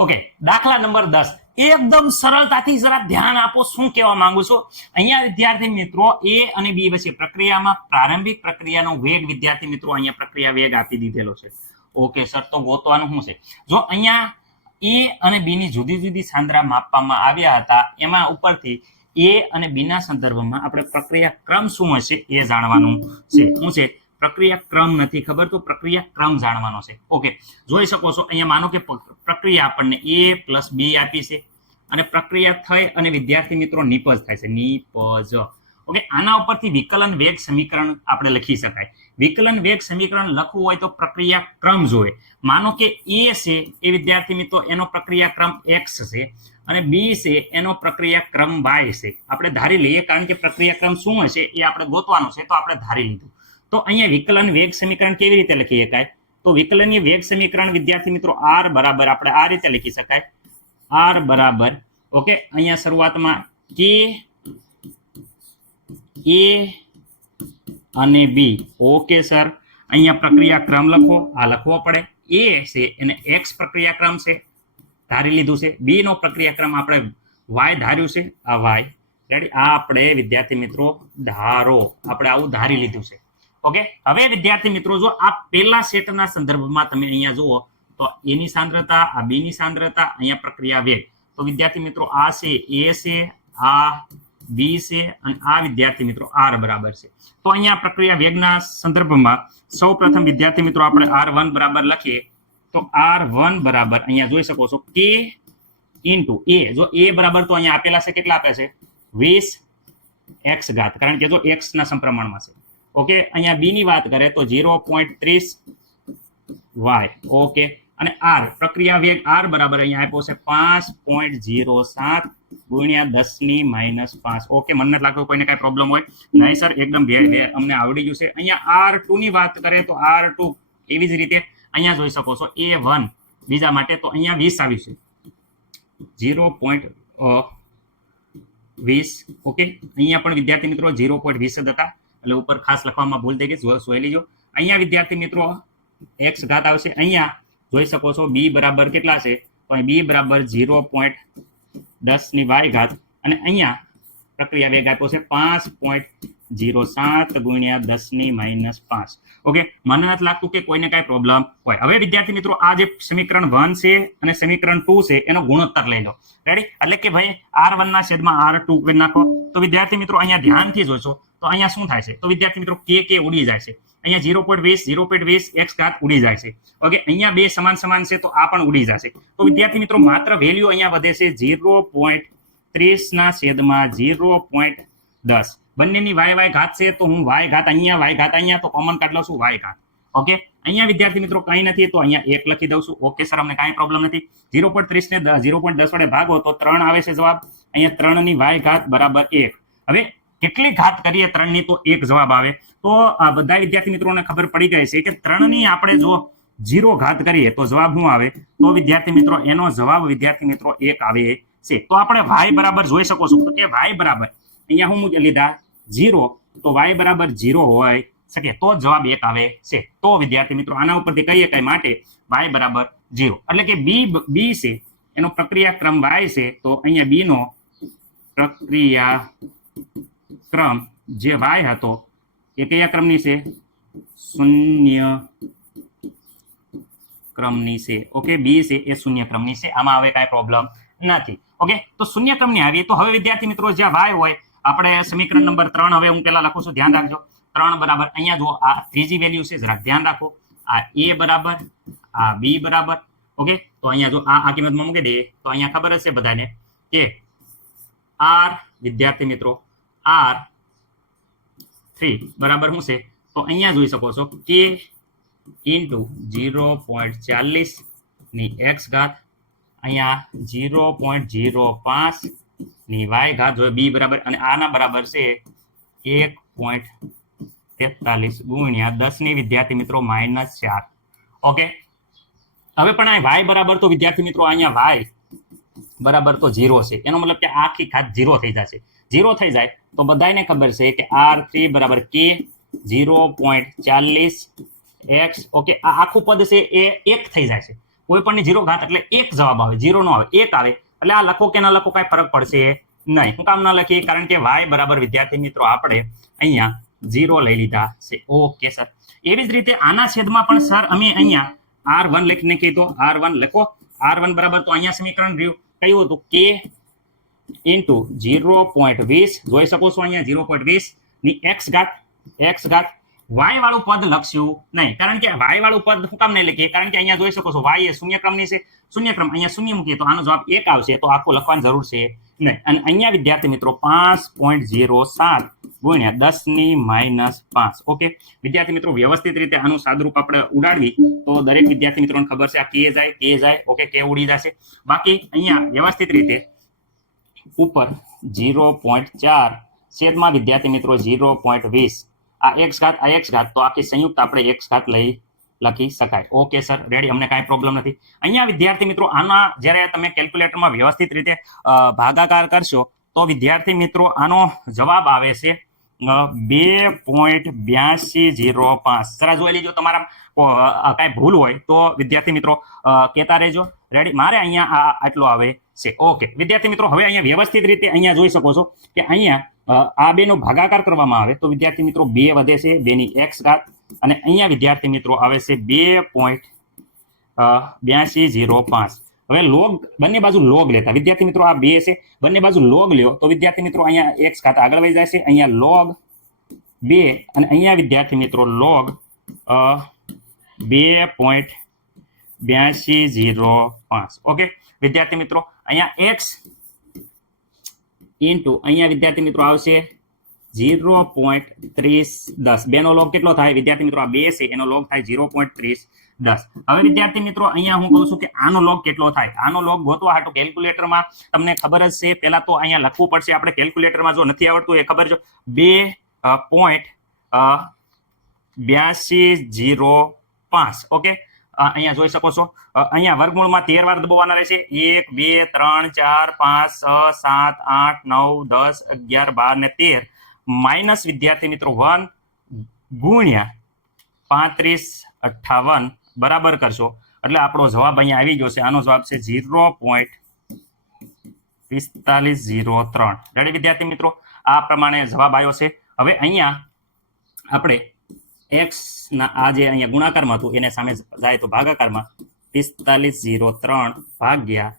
Okay, દાખલા number 10 એકદમ સરળતાથી જરા ધ્યાન આપો શું કહેવા માંગુ છું. અહીંયા વિદ્યાર્થી મિત્રો એ અને બી વચ્ચે પ્રક્રિયામાં પ્રારંભિક પ્રક્રિયાનો વેગ વિદ્યાર્થી મિત્રો અહીંયા પ્રક્રિયા વેગ આપી દીધેલો છે. ઓકે સર, તો ગોતવાનું શું છે? જો અહીંયા એ અને બી ની જુદી જુદી સાંદ્રતા માપવામાં આવ્યા હતા, એમાં ઉપરથી એ અને બી ના સંદર્ભમાં આપણે પ્રક્રિયા ક્રમ શું હશે એ જાણવાનું છે. શું છે? પ્રક્રિયા ક્રમ નથી ખબર, તો પ્રક્રિયા ક્રમ જાણવાનો છે. ઓકે, જોઈ શકો છો અહીંયા માનો કે પ્રક્રિયા આપણને એ પ્લસ બી આપી છે અને પ્રક્રિયા થઈ અને વિદ્યાર્થી મિત્રો નિપજ થાય છે, નિપજ. ઓકે, આના ઉપરથી વિકલન વેગ સમીકરણ આપણે લખી શકાય. વિકલન વેગ સમીકરણ લખવું હોય તો પ્રક્રિયા ક્રમ જોઈએ. માનો કે એ છે એ વિદ્યાર્થી મિત્રો એનો પ્રક્રિયા ક્રમ એક્સ છે અને બી છે એનો પ્રક્રિયા ક્રમ વાય છે. આપણે ધારી લઈએ, કારણ કે પ્રક્રિયા ક્રમ શું હશે એ આપણે ગોતવાનું છે, તો આપણે ધારી લીધું. તો અહીંયા વિકલન વેગ સમીકરણ કેવી રીતે લખી શકાય? તો વિકલનીય વેગ સમીકરણ વિદ્યાર્થી મિત્રો આર બરાબર આપણે આ રીતે લખી શકાય. આર બરાબર ઓકે, અહીંયા શરૂઆતમાં કે એ અને બી. ઓકે સર, અહીંયા પ્રક્રિયા ક્રમ લખો, આ લખવો પડે. એ છે એને એક્સ પ્રક્રિયા ક્રમ છે, ધારી લીધું છે. બી નો પ્રક્રિયા ક્રમ આપણે વાય ધાર્યું છે, આ વાય. રેડી? આ આપણે વિદ્યાર્થી મિત્રો ધારો, આપણે આવું ધારી લીધું છે. ઓકે, હવે વિદ્યાર્થી મિત્રો જો આ પહેલા સેટના સંદર્ભમાં તમે અહીંયા જુઓ તો એની સાંદ્રતા, આ બી ની સાંદ્રતા, અહીંયા પ્રક્રિયા વેગ. તો વિદ્યાર્થી મિત્રો આ છે એ છે, આ બી છે અને આ વિદ્યાર્થી મિત્રો આર બરાબર છે. તો અહીંયા પ્રક્રિયા વેગના સંદર્ભમાં સૌ પ્રથમ વિદ્યાર્થી મિત્રો આપણે R1 બરાબર લખીએ. તો R1 બરાબર અહીંયા જોઈ શકો છો કે ઇન્ટુ એ. જો એ બરાબર તો અહીંયા આપેલા છે, કેટલા આપ્યા છે? 20 x ઘાત, કારણ કે જો x ના સમપ્રમાણમાં છે. ઓકે, અહીંયા બી ની વાત કરે તો 0.30 y. ઓકે, અને આર પ્રક્રિયા વેગ આર બરાબર અહીંયા આપ્યો છે 5.07 ગુણ્યા 10⁻5. ઓકે, મને નથી લાગતું કોઈને કાંઈ પ્રોબ્લેમ હોય. નહીં સર, એકદમ અમને આવડી ગયું છે. અહીંયા R2 ની વાત કરે તો R2 એવી જ રીતે અહીંયા જોઈ શકો છો A1 બીજા માટે તો અહીંયા 20 આવ્યું છે, 0.20. ઓકે, અહીંયા પણ વિદ્યાર્થી મિત્રો 0.20 જ હતા, એટલે ઉપર ખાસ લખવામાં ભૂલ થઈ ગઈ, જોઈ લીજો. અહીંયા વિદ્યાર્થી મિત્રો x ઘાત આવશે. અહીંયા જોઈ શકો છો બી બરાબર કેટલા છે? તો અહીં બી બરાબર 0.10 ની y ઘાત અને અહીંયા પ્રક્રિયા વેગ આપ્યો છે 5.07 ગુણ્યા 10⁻5. ઓકે, મને નથી લાગતું કે કોઈને કાંઈ પ્રોબ્લેમ હોય. હવે વિદ્યાર્થી મિત્રો આ જે સમીકરણ 1 છે અને સમીકરણ 2 છે એનો ગુણોત્તર લઈ લો. રેડી? એટલે કે ભાઈ R1 ના છેદમાં R2 કરી નાખો. તો વિદ્યાર્થી મિત્રો અહીંયા ધ્યાનથી જોશો તો અહીંયા શું થાય છે? તો વિદ્યાર્થી મિત્રો કે ઉડી જાય છે. અહીંયા 0.20 x ઘાત ઉડી જાય છે. ઓકે, અહીંયા બે સમાન સમાન છે તો આ પણ ઉડી જશે. તો વિદ્યાર્થી મિત્રો માત્ર વેલ્યુ અહીંયા વધે છે 0.30 ના છેદમાં 0.10. બંનેની y ઘાત છે તો હું y ઘાત અહીંયા તો કોમન કાઢ લઉં છું y ઘાત. ઓકે, અહીંયા વિદ્યાર્થી મિત્રો કંઈ નથી તો અહીંયા 1 લખી દઉં છું. ઓકે સર, અમને કાંઈ પ્રોબ્લેમ નથી. 0.30 ને 0.10 વડે ભાગો તો 3 આવે છે જવાબ. અહીંયા 3 ની y ઘાત બરાબર 1. હવે કેટલી ઘાત કરીએ 3 ની તો 1 જવાબ આવે. તો આ બધા વિદ્યાર્થી મિત્રોને ખબર પડી ગઈ છે કે 3 ની આપણે જો 0 ઘાત કરીએ તો જવાબ શું આવે? તો વિદ્યાર્થી મિત્રો એનો જવાબ વિદ્યાર્થી મિત્રો 1 આવે છે. તો આપણે y બરાબર જોઈ શકો છો તો કે y બરાબર અહીંયા હું લીધા 0, તો y બરાબર 0 હોય શકે તો જવાબ 1 આવે છે. તો વિદ્યાર્થી મિત્રો આના ઉપરથી કહીએ કઈ માટે y બરાબર 0, એટલે કે બી છે એનો પ્રક્રિયા ક્રમ y છે. તો અહીંયા બી નો પ્રક્રિયા ક્રમ જે y હતો એ કયા ક્રમની છે? શૂન્ય ક્રમની છે. ઓકે, બી છે એ શૂન્ય ક્રમની છે, આમાં હવે કાંઈ પ્રોબ્લેમ નથી. ઓકે, તો શૂન્ય ક્રમની આવી. તો હવે વિદ્યાર્થી મિત્રો જ્યાં y હોય આપણે સમીકરણ નંબર 3 હવે હું પહેલા લખું છું, ધ્યાન રાખજો. 3 બરાબર અહીંયા જો આ ત્રીજી વેલ્યુ છે, જરાક ધ્યાન રાખો. આ a બરાબર, આ b બરાબર. ઓકે, તો અહીંયા જો આ કિંમતમાં મૂકી દઈએ તો અહીંયા ખબર હશે બધાને કે r વિદ્યાર્થી મિત્રો R3 બરાબર શું છે? તો અહીંયા જોઈ શકો છો કે ઇન્ટુ 0.40 ની x ઘાત, અહીંયા 0.05 ની y ઘાત, જો બી બરાબર અને આના બરાબર છે 1.43 ગુણ્યા 10 ની વિદ્યાર્થી મિત્રો -4. ઓકે, હવે પણ આ y બરાબર તો વિદ્યાર્થી મિત્રો અહીંયા y બરાબર તો 0 છે, એનો મતલબ કે આખી ઘાત 0 થઈ જશે. 0 થઈ જાય તો બધાને ખબર છે કે R3 બરાબર k 0.40 x. ઓકે, આ આખું પદ છે એ 1 થઈ જાય છે. કોઈ પણની 0 ઘાત એટલે 1 જવાબ આવે, 0 નો આવે, 1 આવે. એટલે આ લખો કે ના લખો કાંઈ ફરક પડશે નહીં. હું કામ ના લખીએ? કારણ કે y બરાબર વિદ્યાર્થી મિત્રો આપણે અહીંયા 0 લઈ લીધા છે. Okay sir. એવી જ રીતે આના છેદમાં પણ સર અમે અહીંયા R1 લખીને કીધું, R1 લખો. R1 બરાબર તો અહીંયા સમીકરણ રહ્યું કયું હતું? k ઇન્ટુ 0.20 જોઈ શકો છો અહીંયા 0.20 ની x ઘાત y વાળું પદ લખશું નહીં, કારણ કે y વાળું પદ શું કામ નહીં લખીએ? કારણ કે અહીંયા જોઈ શકો છો y એ શૂન્ય ક્રમની છે, શૂન્ય ક્રમ અહીંયા શૂન્ય મૂકીએ તો આનો જવાબ 1 આવશે, તો આખું લખવાની જરૂર છે નહીં. અને અહીંયા વિદ્યાર્થી મિત્રો 5.07 ગુણ્યા 10 ની -5. ઓકે વિદ્યાર્થી મિત્રો, વ્યવસ્થિત રીતે આનું સાદુરૂપ આપણે ઉડાડવી તો દરેક વિદ્યાર્થી મિત્રોને ખબર છે આ કે જાય ઓકે, કે ઉડી જશે. બાકી અહીંયા વ્યવસ્થિત રીતે ઉપર 0.4 છેદમાં વિદ્યાર્થી મિત્રો 0.20 આ x ઘાત તો આખી સંયુક્ત આપણે x ઘાત લખી શકાય. ઓકે સર, રેડી, અમને કાંઈ પ્રોબ્લેમ નથી. અહીંયા વિદ્યાર્થી મિત્રો આના જ્યારે તમે કેલ્ક્યુલેટરમાં વ્યવસ્થિત રીતે ભાગાકાર કરશો તો વિદ્યાર્થી મિત્રો આનો જવાબ આવે છે 2.8205. જરા જોઈ લેજો, તમારા કાંઈ ભૂલ હોય તો વિદ્યાર્થી મિત્રો કહેતા રહેજો. રેડી, મારે અહીંયા આટલો આવે છે. ઓકે વિદ્યાર્થી મિત્રો, હવે અહીંયા વ્યવસ્થિત રીતે અહીંયા જોઈ શકો છો કે અહીંયા આ બેનો ભાગાકાર કરવામાં આવે તો વિદ્યાર્થી મિત્રો 2 વધે છે, 2 ની x ઘાત, અને અહીંયા વિદ્યાર્થી મિત્રો આવે છે 2.8205. હવે લોગ બંને બાજુ લોગ લેતા વિદ્યાર્થી મિત્રો આ 2 છે, બંને બાજુ લોગ લ્યો તો વિદ્યાર્થી મિત્રો અહીંયા x ઘાત આગળ વધી જાય છે, અહીંયા log 2 અને અહીંયા વિદ્યાર્થી મિત્રો log 2.8205. ઓકે વિદ્યાર્થી મિત્રો, અહીંયા x ઇન્ટુ અહીંયા વિદ્યાર્થી મિત્રો આવશે 0.3010. બેનો લોગ કેટલો થાય વિદ્યાર્થી મિત્રો? આ 2 છે એનો લોગ થાય 0.3010. હવે વિદ્યાર્થી મિત્રો અહીંયા હું કહું છું કે આનો લોગ કેટલો થાય. આનો લોગ ગોતવા હાટુ કેલ્ક્યુલેટરમાં તમને ખબર જ છે, પહેલા તો અહીંયા લખવું પડશે આપણે કેલ્ક્યુલેટરમાં, જો નથી આવડતું એ ખબર જો 2.8205. ઓકે અહીંયા જોઈ શકો છો, અહીંયા વર્ગમૂળમાં 13 વાર દબાવવાના રહેશે. 1 2 3 4 5 6 7 8 9 10 11 12 ને 13 માઇનસ વિદ્યાર્થી મિત્રો 1 ગુણ્યા 3558 બરાબર કરશો એટલે આપણો જવાબ અહીંયા આવી ગયો છે. આનો જવાબ છે 0.4503. રેડી વિદ્યાર્થી મિત્રો, આ પ્રમાણે જવાબ આવ્યો છે. હવે અહીંયા આપણે x ના આ જે અહીંયા ગુણાકારમાં હતું એને સામે જાય તો ભાગાકારમાં 4503 ભાગ્યા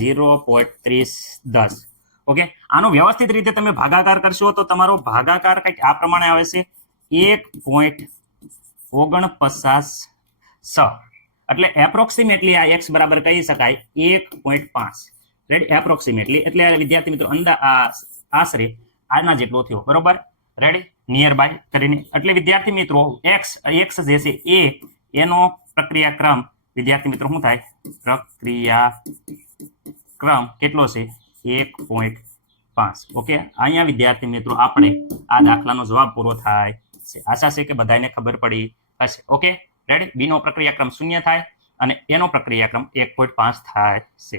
0.3010. ઓકે, આનો વ્યવસ્થિત રીતે તમે ભાગાકાર કરશો તો તમારો ભાગાકાર કંઈક આ પ્રમાણે આવે છે 1.49 એટલે એપ્રોક્સિમેટલી આ x બરાબર કહી શકાય 1.5. રેડી, એપ્રોક્સિમેટલી એટલે વિદ્યાર્થી મિત્રો આશરે આના જેટલો થયો. બરોબર, રેડી, નિયર બાય કરીને. એટલે વિદ્યાર્થી મિત્રો x જે છે એ એનો પ્રક્રિયાક્રમ વિદ્યાર્થી મિત્રો શું થાય? પ્રક્રિયાક્રમ કેટલો છે? 1.5. ઓકે, અહીંયા વિદ્યાર્થી મિત્રો આપણે આ દાખલાનો જવાબ પૂરો થાય છે. આશા છે કે બધાને ખબર પડી હશે. ઓકે રેડી, બી નો પ્રક્રિયાક્રમ 0 થાય અને એનો પ્રક્રિયાક્રમ 1.5 થાય છે.